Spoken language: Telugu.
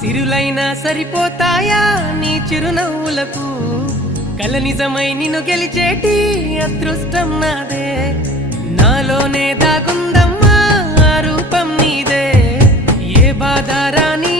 సిరులైనా సరిపోతాయా నీ చిరునవ్వులకు కల నిజమై నిన్ను గెలిచేటి అదృష్టం నాదే నాలోనే దాగుందమ్మా ఆ రూపం నీదే ఏ బాధ రాని